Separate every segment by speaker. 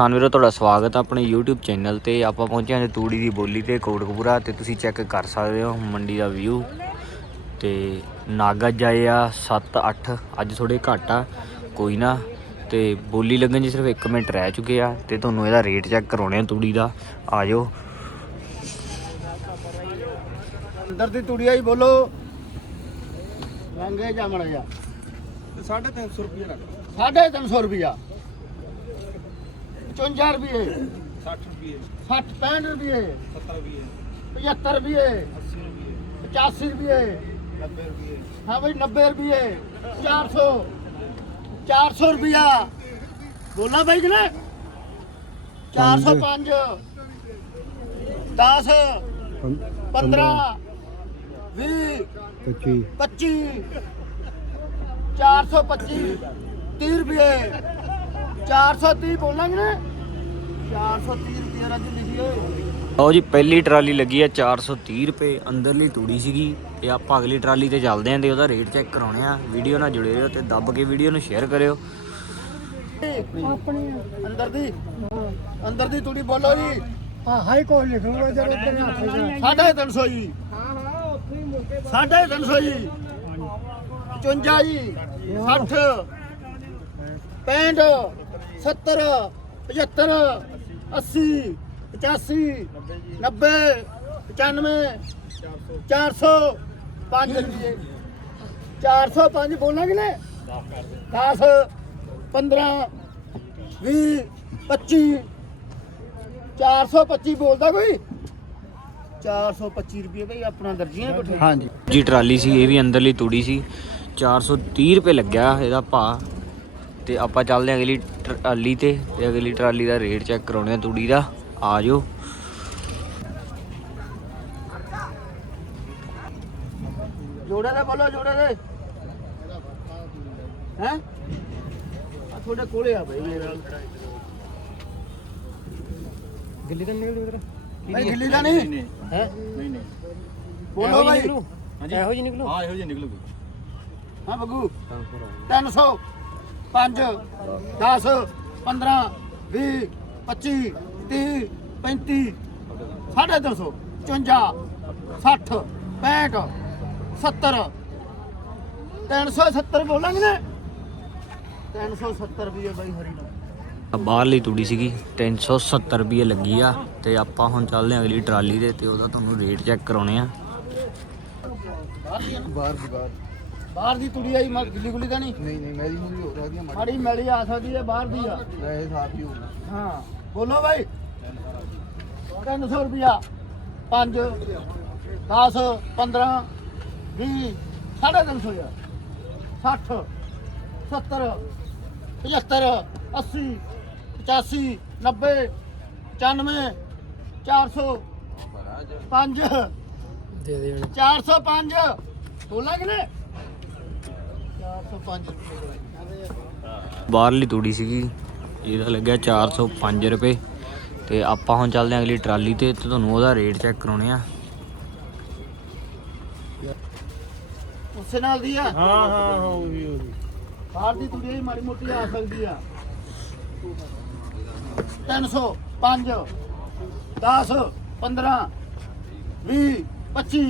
Speaker 1: ਹਾਂ ਵੀਰੋ ਤੁਹਾਡਾ ਸਵਾਗਤ ਹੈ ਆਪਣੇ YouTube ਚੈਨਲ ਤੇ। ਆਪਾਂ ਪਹੁੰਚੇ ਹਾਂ ਜੀ ਤੂੜੀ ਦੀ ਬੋਲੀ ਤੇ ਕੋਟਕਪੂਰਾ ਤੇ ਤੁਸੀਂ ਚੈੱਕ ਕਰ ਸਕਦੇ ਹੋ ਮੰਡੀ ਦਾ ਵਿਊ ਤੇ ਨਾਗਜ ਆਏ ਆ 7 8 ਅੱਜ ਥੋੜੇ ਘੱਟ ਆ ਕੋਈ ਨਾ। ਤੇ ਬੋਲੀ ਲੱਗਣ 'ਚ ਸਿਰਫ 1 ਮਿੰਟ ਰਹਿ ਚੁੱਕੇ ਆ ਤੇ ਤੁਹਾਨੂੰ ਇਹਦਾ ਰੇਟ ਚੈੱਕ ਕਰਾਉਣੇ ਆ ਤੂੜੀ ਦਾ। ਆ ਜਾਓ।
Speaker 2: ਅੰਦਰ ਦੀ ਤੁੜੀਆ ਹੀ ਬੋਲੋ। ਲੰਗੇ ਜਾ
Speaker 3: 350 ਰੁਪਏ ਲੱਗ
Speaker 2: 350 ਰੁਪਿਆ 55 ਰੁਪਏ।
Speaker 3: 60 ਰੁਪਏ।
Speaker 2: 60 65 ਰੁਪਏ।
Speaker 3: 70 ਰੁਪਏ।
Speaker 2: 75 ਰੁਪਏ।
Speaker 3: 80 ਰੁਪਏ।
Speaker 2: 85 ਰੁਪਏ।
Speaker 3: 90 ਰੁਪਏ।
Speaker 2: ਹਾਂ ਬਈ 90 ਰੁਪਏ। 400 400 ਰੁਪਿਆ ਬੋਲਾ ਬਾਈ ਕਿਨੇ 405 10 15 20
Speaker 4: ਪੱਚੀ।
Speaker 2: 25 425 30 ਰੁਪਏ। 430 ਬੋਲਾਂਗੇ ਨਾ 430 ਰੁਪਏ ਰੱਜ
Speaker 1: ਲਓ ਜੀ ਪਹਿਲੀ ਟਰਾਲੀ ਲੱਗੀ ਆ 430 ਰੁਪਏ ਅੰਦਰਲੀ ਤੂੜੀ ਸੀਗੀ ਤੇ ਆਪਾਂ ਅਗਲੀ ਟਰਾਲੀ ਤੇ ਚੱਲਦੇ ਆਂ ਤੇ ਉਹਦਾ ਰੇਟ ਚੈੱਕ ਕਰਾਉਣੇ ਆ। ਵੀਡੀਓ ਨਾਲ ਜੁੜੇ ਰਹੋ ਤੇ ਦੱਬ ਕੇ ਵੀਡੀਓ ਨੂੰ ਸ਼ੇਅਰ ਕਰਿਓ।
Speaker 2: ਆਪਣੀ ਅੰਦਰ ਦੀ ਅੰਦਰ ਦੀ ਤੂੜੀ ਬੋਲੋ ਜੀ।
Speaker 4: ਹਾਂ ਹਾਈ ਲਿਖੂਗਾ ਜਦੋਂ
Speaker 2: ਜੀ। ਸਾਢੇ ਤਿੰਨ ਸੌ ਜੀ। 55 ਜੀ। 60 65 70 75 80 85 90 95 400 5 ਰੁਪਏ 405 ਬੋਲਾਂਗੇ ਨੇ 10 15 20 25 425 ਬੋਲਦਾ ਕੋਈ? 425 ਰੁਪਏ ਬਈ ਆਪਣਾ ਦਰਜੀਆਂ ਕੋਠੇ ਹਾਂਜੀ।
Speaker 1: ਜੀ ਟਰਾਲੀ ਸੀ ਇਹ ਵੀ ਅੰਦਰਲੀ ਤੂੜੀ ਸੀ। 430 ਰੁਪਏ ਲੱਗਿਆ ਇਹਦਾ ਭਾਅ। ਤੇ ਆਪਾਂ ਚੱਲਦੇ ਆਂ ਅਗਲੀ ਟਰਾਲੀ ਤੇ ਤੇ ਅਗਲੀ ਟਰਾਲੀ ਦਾ ਰੇਟ ਚੈੱਕ ਕਰਾਉਣੇ ਆ ਤੂੜੀ ਦਾ। ਆ ਜਾਓ।
Speaker 2: ਜੋੜੇ ਦੇ ਬੋਲੋ ਜੋੜੇ ਦੇ ਹੈ? ਆ ਤੁਹਾਡੇ ਕੋਲੇ ਆ ਬਈ ਮੇਰੇ ਨਾਲ।
Speaker 4: ਗਿੱਲੀ ਤਾਂ ਨਿਕਲਦੀ ਉਧਰ?
Speaker 2: ਭਾਈ ਗਿੱਲੀ ਦਾ ਨਹੀਂ? ਹੈ?
Speaker 3: ਨਹੀਂ ਨਹੀਂ।
Speaker 2: ਬੋਲੋ ਭਾਈ
Speaker 3: ਹਾਂਜੀ।
Speaker 4: ਇਹੋ ਜੀ ਨਿਕਲੂ?
Speaker 3: ਹਾਂ ਇਹੋ ਜਿਹੀ ਨਿਕਲੂਗੀ।
Speaker 2: ਹਾਂ ਬੱਗੂ 300 5 10 15 20 25 30 35 350 54 60 65 70 370 ਬੋਲਾਂਗੇ ਨਾ? 370 ਰੁਪਏ ਬਾਈ ਹਰੀ ਨਾਲ
Speaker 1: ਬਾਹਰਲੀ ਤੂੜੀ ਸੀਗੀ 370 ਰੁਪਏ ਲੱਗੀ ਆ ਤੇ ਆਪਾਂ ਹੁਣ ਚੱਲਦੇ ਆਂ ਅਗਲੀ ਟਰਾਲੀ ਦੇ ਤੇ ਉਹਦਾ ਤੁਹਾਨੂੰ ਰੇਟ ਚੈੱਕ ਕਰਾਉਣੇ ਆ।
Speaker 2: ਬਾਹਰ ਦੀ?
Speaker 4: ਬਾਹਰ ਦੀ। ਬਾਹਰ
Speaker 2: ਦੀ ਤੁੜੀ ਆਈ ਮਾ ਗਿੱਲੀ ਗੁੱਲੀ ਤਾਂ ਨਹੀਂ।
Speaker 4: ਨਹੀਂ ਨਹੀਂ ਮੇਰੀ ਹੁੰਦੀ ਹੋ ਸਕਦੀ ਹੈ
Speaker 2: ਮਾੜੀ ਮੈਲੀ ਆ ਸਕਦੀ ਹੈ ਬਾਹਰ ਦੀ ਆ।
Speaker 4: ਮੈਂ ਸਾਫ਼ ਹੀ ਹੋਊਗਾ
Speaker 2: ਹਾਂ ਬੋਲੋ ਭਾਈ 300 ਰੁਪਿਆ 5 10 15 20 350 ਯਾਰ। 60 70 75 80 85 90 95 400 5
Speaker 4: ਦੇ ਦੇ
Speaker 2: 405 ਬੋਲਾਂਗੇ ਨੇ? 405
Speaker 1: ਬਾਹਰਲੀ ਤੂੜੀ ਸੀਗੀ। ਇਹਦਾ ਲੱਗਿਆ 405 ਰੁਪਏ। ਤੇ ਆਪਾਂ ਹੁਣ ਚੱਲਦੇ ਆਂ ਅਗਲੀ ਟਰਾਲੀ ਤੇ ਤੇ ਤੁਹਾਨੂੰ ਉਹਦਾ ਰੇਟ ਚੈੱਕ ਕਰਾਉਣੇ ਆ।
Speaker 2: ਉਸੇ ਨਾਲ ਦੀ ਆ?
Speaker 4: ਹਾਂ ਹਾਂ ਹੋ ਗਈ ਹੋ ਗਈ
Speaker 2: ਬਾਹਰ ਦੀ ਤੁੜੀ ਹੀ ਮਾੜੀ ਮੋਟੀ ਆ ਸਕਦੀ ਆ। 300 5 10 15 20 25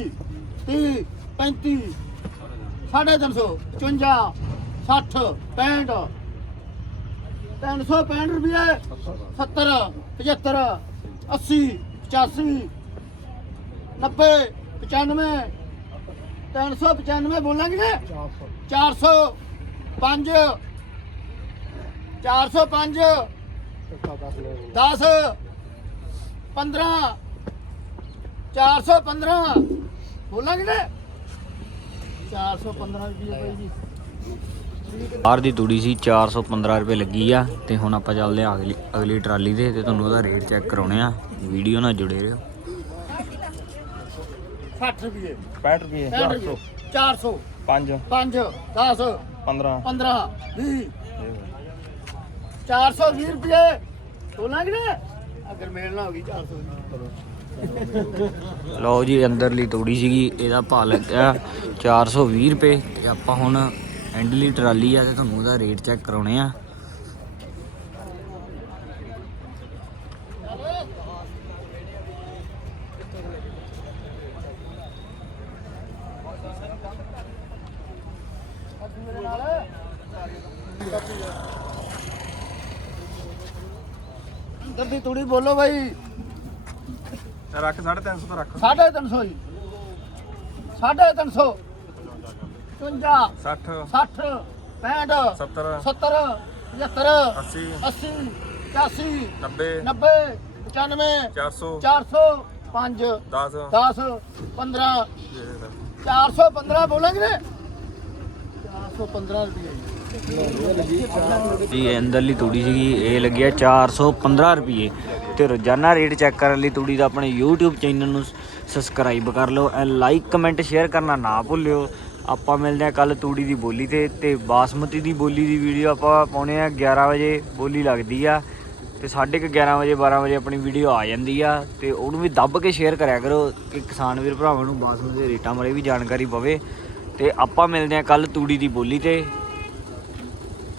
Speaker 2: 30 35 350 54 60 65 365 ਰੁਪਏ 70 75 80 85 90 95 395 ਬੋਲਾਂਗੇ ਨਾ 400 5 405 10 15 415 ਬੋਲਾਂਗੇ ਨਾ 415 ਰੁਪਏ ਭਾਈ ਜੀ।
Speaker 1: ਬਾਹਰ ਦੀ ਤੂੜੀ ਸੀ 415 ਰੁਪਏ ਲੱਗੀ ਆ ਤੇ ਹੁਣ ਆਪਾਂ ਚੱਲਦੇ ਆਂ ਅਗਲੀ ਅਗਲੀ ਟਰਾਲੀ ਤੇ ਤੇ ਤੁਹਾਨੂੰ ਉਹਦਾ ਰੇਟ ਚੈੱਕ ਕਰਾਉਣੇ ਆ। ਵੀਡੀਓ ਨਾਲ ਜੁੜੇ ਰਹੋ।
Speaker 2: 60 ਰੁਪਏ।
Speaker 3: 65 ਰੁਪਏ
Speaker 2: 65 ਰੁਪਏ। 400
Speaker 3: 5
Speaker 2: 5 10
Speaker 3: 15
Speaker 2: 15 20 420 ਰੁਪਏ। ਬੋਲਾਂਗੇ ਨਾ ਅਗਰ ਮੇਲ ਨਾ ਹੋ ਗਈ 420
Speaker 1: ਲਓ ਜੀ ਅੰਦਰਲੀ ਤੋੜੀ ਸੀਗੀ, ਇਹਦਾ ਭਾਅ ਲੱਗਿਆ 420 ਰੁਪਏ। ਤੇ ਆਪਾਂ ਹੁਣ ਐਂਡਲੀ ਟਰਾਲੀ ਆ ਤੇ ਤੁਹਾਨੂੰ ਉਹਦਾ ਰੇਟ ਚੈੱਕ ਕਰਾਉਣੇ ਆ।
Speaker 2: ਦੀ ਤੂੜੀ ਬੋਲੋ ਭਾਈ
Speaker 3: ਰੱਖ 350 ਤਾਂ ਰੱਖ।
Speaker 2: 350 ਜੀ। 350 55
Speaker 3: 60
Speaker 2: 60 65
Speaker 3: 70
Speaker 2: 70 75
Speaker 3: 80
Speaker 2: 80 85
Speaker 3: 90
Speaker 2: 90 95
Speaker 3: 400
Speaker 2: 400 5
Speaker 3: 10
Speaker 2: 10 15 415 ਬੋਲਾਂਗੇ ਨੇ। 415 ਰੁਪਏ
Speaker 1: ਜੀ ਅੰਦਰਲੀ ਤੂੜੀ ਸੀਗੀ, ਇਹ ਲੱਗਿਆ 415 ਰੁਪਏ। ਤੇ ਰੋਜ਼ਾਨਾ ਰੇਟ ਚੈੱਕ ਕਰਨ ਲਈ ਤੂੜੀ ਦਾ ਆਪਣੇ YouTube ਚੈਨਲ ਨੂੰ ਸਬਸਕ੍ਰਾਈਬ ਕਰ ਲਓ ਐ ਲਾਈਕ ਕਮੈਂਟ ਸ਼ੇਅਰ ਕਰਨਾ ਨਾ ਭੁੱਲਿਓ। ਆਪਾਂ ਮਿਲਦੇ ਆ ਕੱਲ ਤੂੜੀ ਦੀ ਬੋਲੀ ਤੇ ਤੇ ਬਾਸਮਤੀ ਦੀ ਬੋਲੀ ਦੀ ਵੀਡੀਓ ਆਪਾਂ ਪਾਉਣੇ ਆ 11 ਵਜੇ ਬੋਲੀ ਲੱਗਦੀ ਆ ਤੇ ਸਾਢੇ ਕੁ 11 ਵਜੇ 12 ਵਜੇ ਆਪਣੀ ਵੀਡੀਓ ਆ ਜਾਂਦੀ ਆ ਤੇ ਉਹਨੂੰ ਵੀ ਦੱਬ ਕੇ ਸ਼ੇਅਰ ਕਰਿਆ ਕਰੋ ਕਿ ਕਿਸਾਨ ਵੀਰ ਭਰਾਵਾਂ ਨੂੰ ਬਾਸਮਤੀ ਦੇ ਰੇਟਾਂ ਬਾਰੇ ਵੀ ਜਾਣਕਾਰੀ ਪਵੇ। ਤੇ ਆਪਾਂ ਮਿਲਦੇ ਆ ਕੱਲ ਤੂੜੀ ਦੀ ਬੋਲੀ ਤੇ।